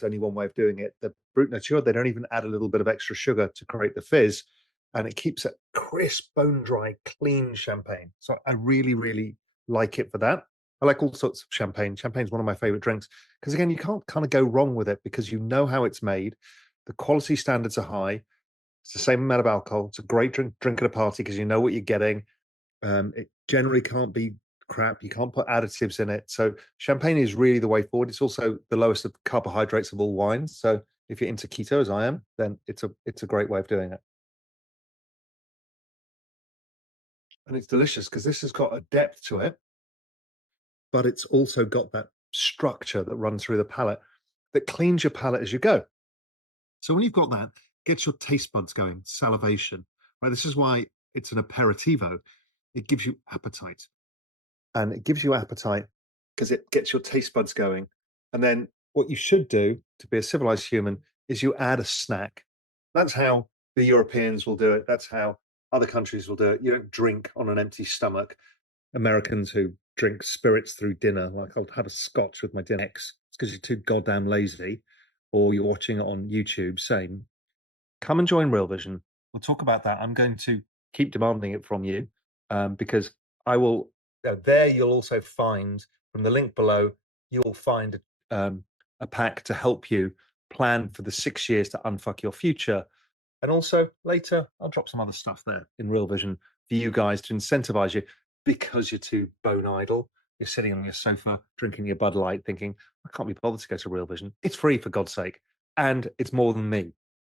there's only one way of doing it. The Brut Nature, they don't even add a little bit of extra sugar to create the fizz, and it keeps it crisp, bone dry, clean champagne. So I really, really like it for that. I like all sorts of champagne. Champagne's one of my favorite drinks because again, you can't kind of go wrong with it because you know how it's made. The quality standards are high. It's the same amount of alcohol. It's a great drink at a party because you know what you're getting. It generally can't be crap. You can't put additives in it. So champagne is really the way forward. It's also the lowest of carbohydrates of all wines. So if you're into keto as I am, then it's a great way of doing it. And it's delicious because this has got a depth to it, but it's also got that structure that runs through the palate that cleans your palate as you go. So when you've got that, gets your taste buds going, salivation, right? This is why it's an aperitivo. It gives you appetite. And it gives you appetite because it gets your taste buds going. And then what you should do to be a civilized human is you add a snack. That's how the Europeans will do it. That's how other countries will do it. You don't drink on an empty stomach. Americans who drink spirits through dinner, like I'll have a scotch with my dinner. It's because you're too goddamn lazy, or you're watching it on YouTube. Same. Come and join Real Vision. We'll talk about that. I'm going to keep demanding it from you because I will. There, you'll also find from the link below, you'll find a pack to help you plan for the 6 years to unfuck your future. And also later, I'll drop some other stuff there in Real Vision for you guys to incentivize you because you're too bone idle. You're sitting on your sofa drinking your Bud Light thinking, I can't be bothered to go to Real Vision. It's free for God's sake. And it's more than me.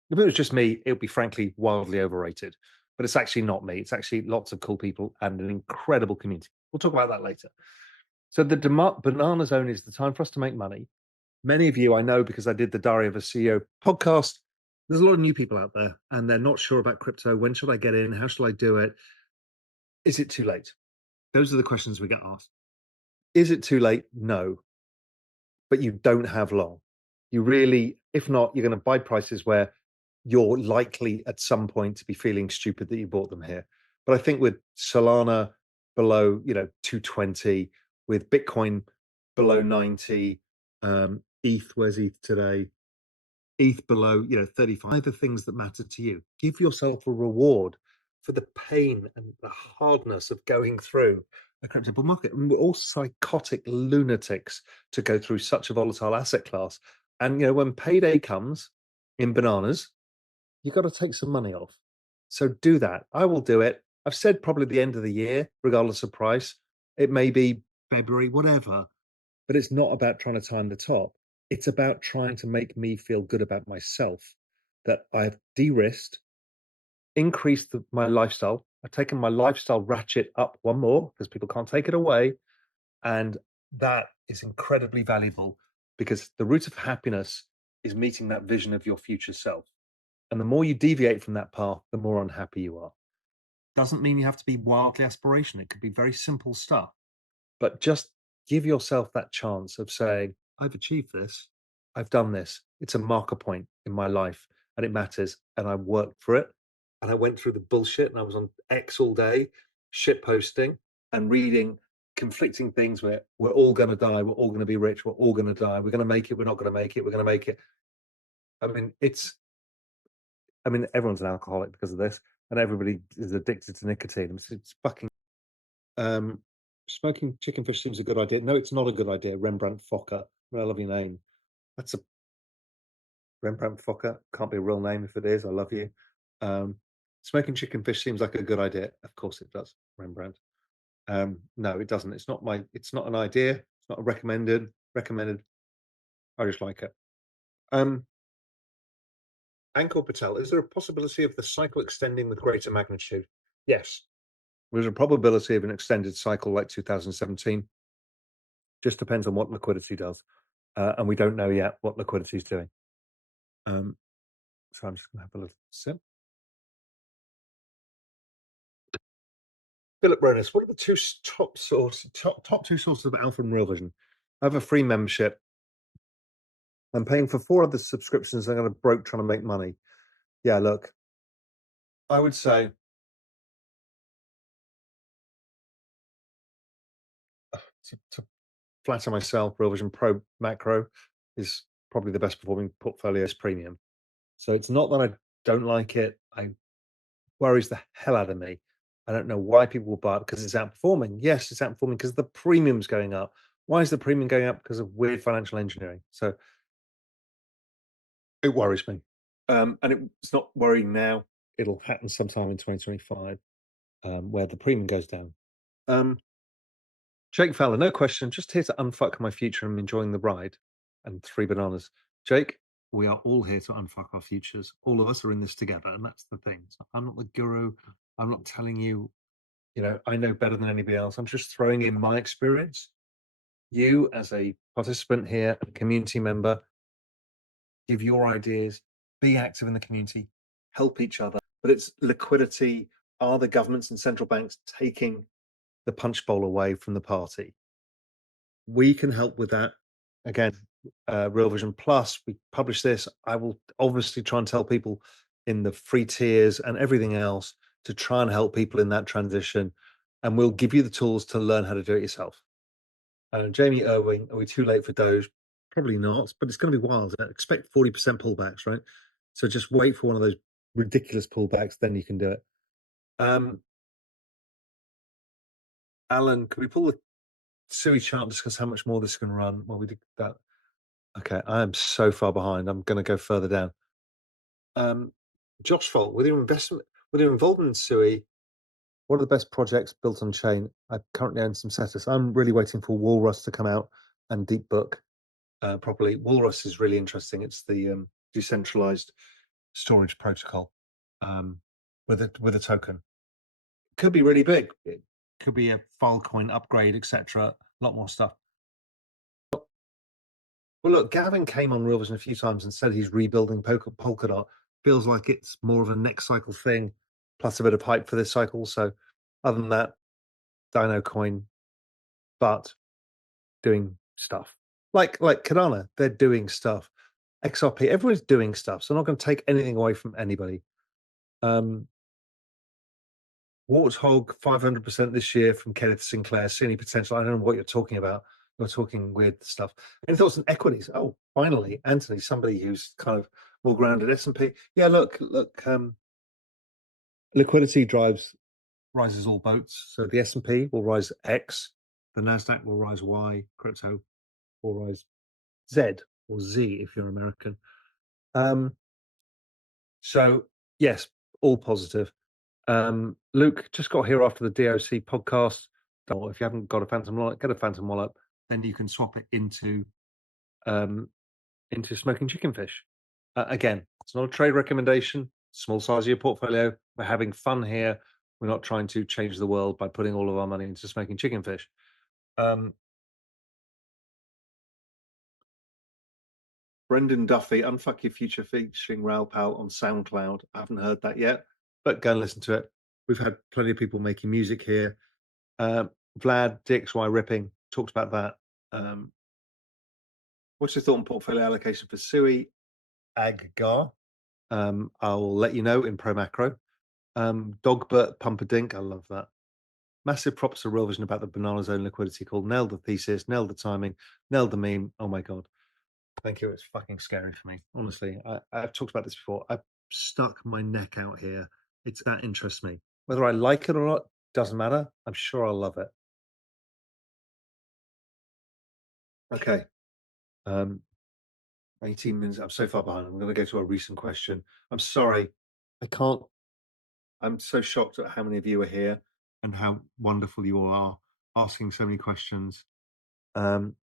If it was just me, it would be frankly wildly overrated. But it's actually not me. It's actually lots of cool people and an incredible community. We'll talk about that later. So the banana zone is the time for us to make money. Many of you I know because I did the Diary of a CEO podcast. There's a lot of new people out there and they're not sure about crypto. When should I get in? How should I do it? Is it too late? Those are the questions we get asked. Is it too late? No, but you don't have long. You really, if not, you're going to buy prices where you're likely at some point to be feeling stupid that you bought them here. But I think with Solana below, 220, with Bitcoin below 90, ETH, where's ETH today? ETH below, 35, the things that matter to you. Give yourself a reward for the pain and the hardness of going through a crypto bull market. And we're all psychotic lunatics to go through such a volatile asset class. And when payday comes in bananas, you've got to take some money off. So do that. I will do it. I've said probably the end of the year, regardless of price. It may be February, whatever, but it's not about trying to time the top. It's about trying to make me feel good about myself, that I've de-risked, increased my lifestyle. I've taken my lifestyle ratchet up one more because people can't take it away. And that is incredibly valuable because the root of happiness is meeting that vision of your future self. And the more you deviate from that path, the more unhappy you are. Doesn't mean you have to be wildly aspirational. It could be very simple stuff. But just give yourself that chance of saying, I've achieved this. I've done this. It's a marker point in my life and it matters. And I worked for it. And I went through the bullshit and I was on X all day, shit posting and reading conflicting things where we're all going to die. We're all going to be rich. We're all going to die. We're going to make it. We're not going to make it. We're going to make it. I mean, everyone's an alcoholic because of this, and everybody is addicted to nicotine. It's fucking. Um, Smoking chicken fish seems a good idea. No, it's not a good idea. Rembrandt Fokker, I love your name. That's a Rembrandt Fokker. Can't be a real name if it is. I love you. Um, Smoking chicken fish seems like a good idea. Of course it does, Rembrandt. No, it doesn't. It's not my. It's not an idea. It's not a recommended. Recommended. I just like it. Ankor Patel, is there a possibility of the cycle extending with greater magnitude? Yes. There's a probability of an extended cycle like 2017. Just depends on what liquidity does. And we don't know yet what liquidity is doing. So I'm just going to have a little sip. Philip Ronis, what are the top two sources of alpha and real vision? I have a free membership. I'm paying for 4 other subscriptions. I'm going to broke trying to make money. Yeah, look, I would say to flatter myself, Real Vision Pro Macro is probably the best performing portfolio is premium. So it's not that I don't like it. I worries the hell out of me. I don't know why people will buy it because it's outperforming. Yes, it's outperforming because the premium's going up. Why is the premium going up? Because of weird financial engineering. So it worries me. It's not worrying now. It'll happen sometime in 2025, where the premium goes down. Um, Jake Fowler, no question. Just here to unfuck my future and enjoying the ride. And three bananas. Jake, we are all here to unfuck our futures. All of us are in this together, and that's the thing. So I'm not the guru. I'm not telling you, I know better than anybody else. I'm just throwing in my experience. You, as a participant here, a community member, give your ideas, be active in the community, help each other. But it's liquidity. Are the governments and central banks taking the punch bowl away from the party? We can help with that. Again, Real Vision Plus, we publish this. I will obviously try and tell people in the free tiers and everything else to try and help people in that transition. And we'll give you the tools to learn how to do it yourself. Jamie Irving, are we too late for Doge? Probably not, but it's going to be wild. I expect 40% pullbacks, right? So just wait for one of those ridiculous pullbacks, then you can do it. Alan, can we pull the SUI chart and discuss how much more this can run? Well, we did that. Okay, I am so far behind. I'm going to go further down. Josh Fault, with your involvement in SUI, what are the best projects built on chain? I currently own some Cetus. I'm really waiting for Walrus to come out and deep book properly. Walrus is really interesting. It's the decentralized storage protocol with a token. Could be really big. It could be a Filecoin upgrade, etc. A lot more stuff. Well, look, Gavin came on Real Vision a few times and said he's rebuilding Polkadot. Feels like it's more of a next cycle thing, plus a bit of hype for this cycle. So, other than that, Dino Coin, but doing stuff like Cardano, they're doing stuff. XRP, everyone's doing stuff. So I'm not going to take anything away from anybody. Warthog 500% this year from Kenneth Sinclair. See any potential? I don't know what you're talking about. You're talking weird stuff. Any thoughts on equities? Oh, finally, Anthony, somebody who's kind of more grounded. S&P. Yeah, look. Liquidity rises all boats. So the S&P will rise X, the Nasdaq will rise Y, crypto will rise Z or Z if you're American. So yes, all positive. Luke just got here after the DOC podcast. If you haven't got a Phantom wallet, get a Phantom wallet. Then you can swap it into smoking chicken fish. Again, it's not a trade recommendation. Small size of your portfolio. We're having fun here. We're not trying to change the world by putting all of our money into smoking chicken fish. Brendan Duffy, Unfuck Your Future featuring Raoul Pal on SoundCloud. I haven't heard that yet, but go and listen to it. We've had plenty of people making music here. Vlad, DXY Ripping, talked about that. What's your thought on portfolio allocation for SUI AgGar? I'll let you know in Pro Macro. Dogbert Pumperdink, I love that. Massive props to Real Vision about the banana zone liquidity call. Nailed the thesis, nailed the timing, nailed the meme. Oh my God. Thank you. It's fucking scary for me. Honestly, I've talked about this before. I've stuck my neck out here. That interests me. Whether I like it or not, doesn't matter. I'm sure I'll love it. Okay. 18 minutes. I'm so far behind. I'm going to go to a recent question. I'm sorry. I can't. I'm so shocked at how many of you are here and how wonderful you all are asking so many questions. And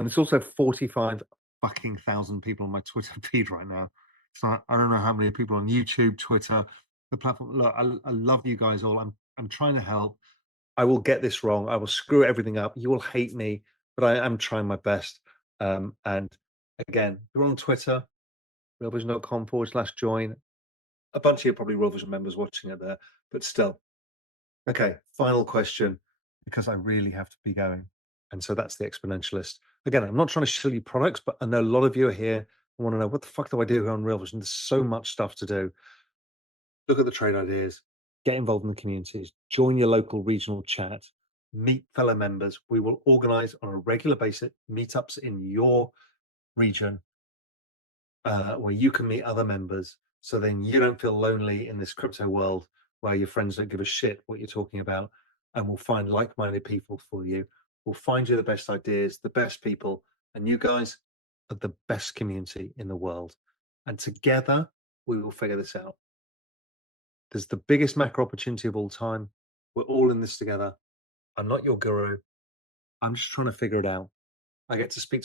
it's also 45 fucking thousand people on my Twitter feed right now. So I don't know how many people on YouTube, Twitter, the platform. Look, I love you guys all. I'm trying to help. I will get this wrong. I will screw everything up. You will hate me, but I am trying my best. And again, you're on Twitter, realvision.com/join. A bunch of you are probably Real Vision members watching it there, but still. Okay, final question, because I really have to be going. And so that's the exponentialist. Again, I'm not trying to sell you products, but I know a lot of you are here and want to know, what the fuck do I do here on Real Vision? There's so much stuff to do. Look at the trade ideas, get involved in the communities, join your local regional chat, meet fellow members. We will organize on a regular basis meetups in your region where you can meet other members. So then you don't feel lonely in this crypto world where your friends don't give a shit what you're talking about. And we'll find like minded people for you. We'll find you the best ideas, the best people. And you guys are the best community in the world. And together, we will figure this out. There's the biggest macro opportunity of all time. We're all in this together. I'm not your guru. I'm just trying to figure it out. I get to speak to